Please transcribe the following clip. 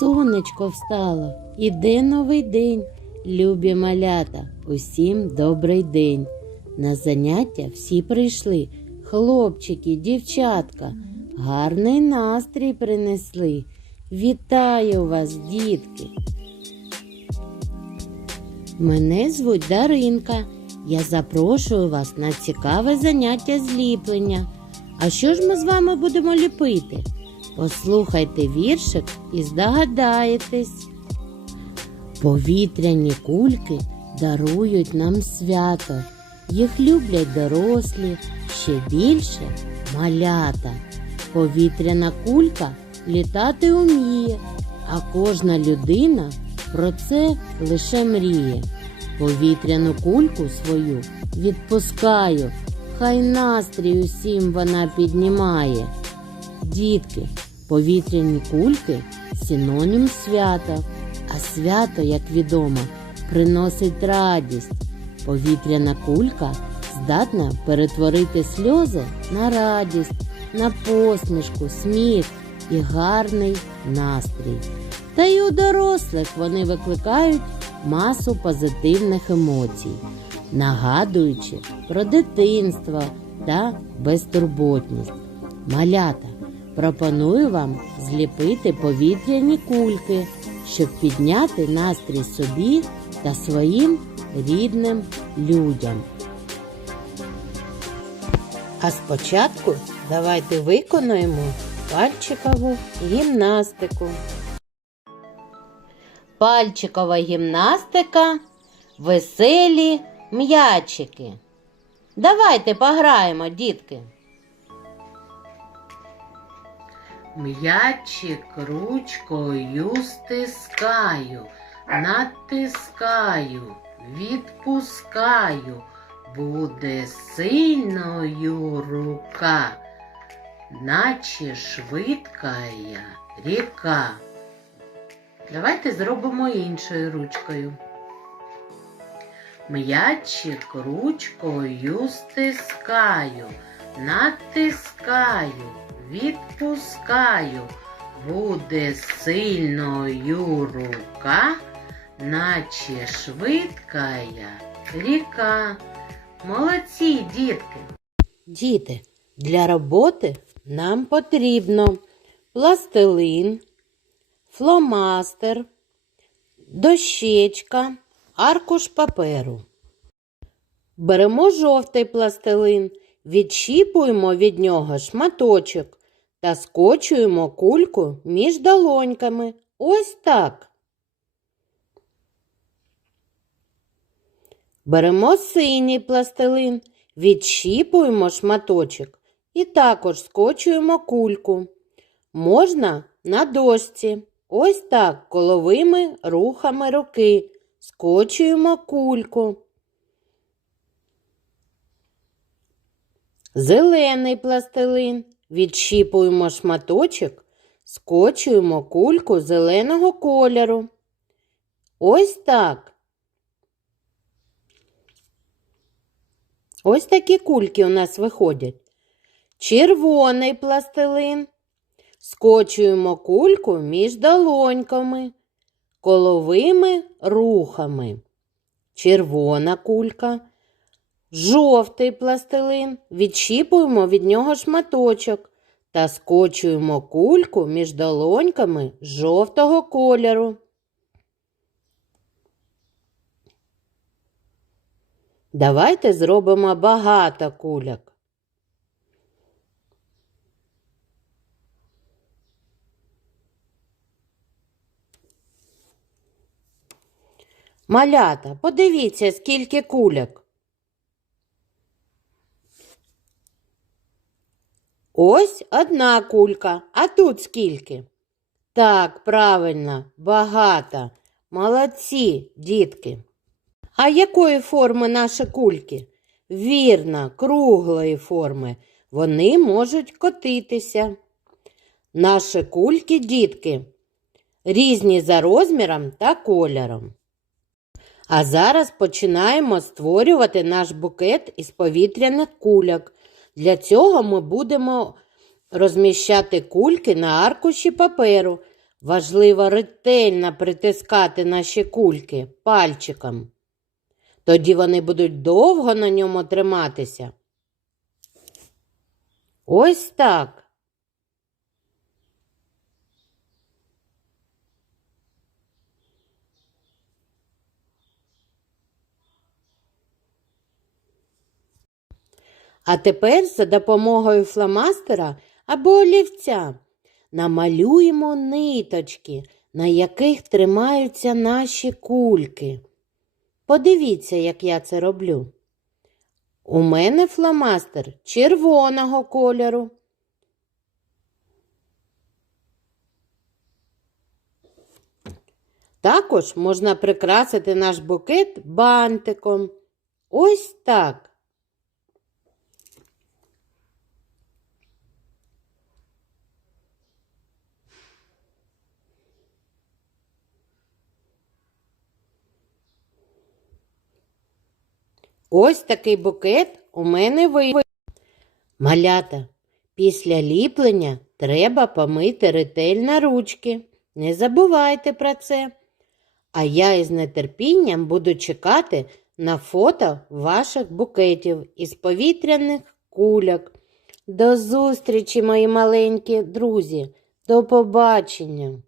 Сонечко встало, іде новий день. Любі малята, усім добрий день. На заняття всі прийшли, хлопчики, дівчатка, гарний настрій принесли. Вітаю вас, дітки! Мене звуть Даринка. Я запрошую вас на цікаве заняття зліплення. А що ж ми з вами будемо ліпити? Послухайте віршик і здогадаєтесь. Повітряні кульки дарують нам свято. Їх люблять дорослі, ще більше малята. Повітряна кулька літати уміє, а кожна людина про це лише мріє. Повітряну кульку свою відпускаю, хай настрій усім вона піднімає. Дітки, повітряні кульки синонім свята, а свято, як відомо, приносить радість. Повітряна кулька здатна перетворити сльози на радість, на посмішку, сміх і гарний настрій. Та й у дорослих вони викликають масу позитивних емоцій, нагадуючи про дитинство та безтурботність. Малята, пропоную вам зліпити повітряні кульки, щоб підняти настрій собі та своїм рідним людям. А спочатку давайте виконуємо пальчикову гімнастику. Пальчикова гімнастика, веселі м'ячики. Давайте пограємо, дітки. М'ячик ручкою стискаю, натискаю, відпускаю, буде сильною рука, наче швидкая ріка. Давайте зробимо іншою ручкою. М'ячик ручкою стискаю, натискаю, відпускаю. Буде сильною рука, наче швидкая ріка. Молодці, дітки. Діти, для роботи нам потрібно пластилин, фломастер, дощечка, аркуш паперу. Беремо жовтий пластилин, відщіпуємо від нього шматочок та скочуємо кульку між долоньками. Ось так. Беремо синій пластилин, відщіпуємо шматочок і також скочуємо кульку. Можна на дошці. Ось так коловими рухами руки скочуємо кульку. Зелений пластилин. Відщіпуємо шматочок, скочуємо кульку зеленого кольору. Ось так. Ось такі кульки у нас виходять. Червоний пластилин. Скочуємо кульку між долоньками, коловими рухами. Червона кулька. Жовтий пластилин. Відщіпуємо від нього шматочок та скочуємо кульку між долоньками жовтого кольору. Давайте зробимо багато кульок. Малята, подивіться, скільки кульок. Ось одна кулька, а тут скільки? Так, правильно, багато. Молодці, дітки. А якої форми наші кульки? Вірно, круглої форми. Вони можуть котитися. Наші кульки, дітки, різні за розміром та кольором. А зараз починаємо створювати наш букет із повітряних кульок. Для цього ми будемо розміщати кульки на аркуші паперу. Важливо ретельно притискати наші кульки пальчиком. Тоді вони будуть довго на ньому триматися. Ось так. А тепер за допомогою фломастера або олівця намалюємо ниточки, на яких тримаються наші кульки. Подивіться, як я це роблю. У мене фломастер червоного кольору. Також можна прикрасити наш букет бантиком. Ось так. Ось такий букет у мене вийшов. Малята, після ліплення треба помити ретельно ручки. Не забувайте про це. А я із нетерпінням буду чекати на фото ваших букетів із повітряних кульок. До зустрічі, мої маленькі друзі. До побачення!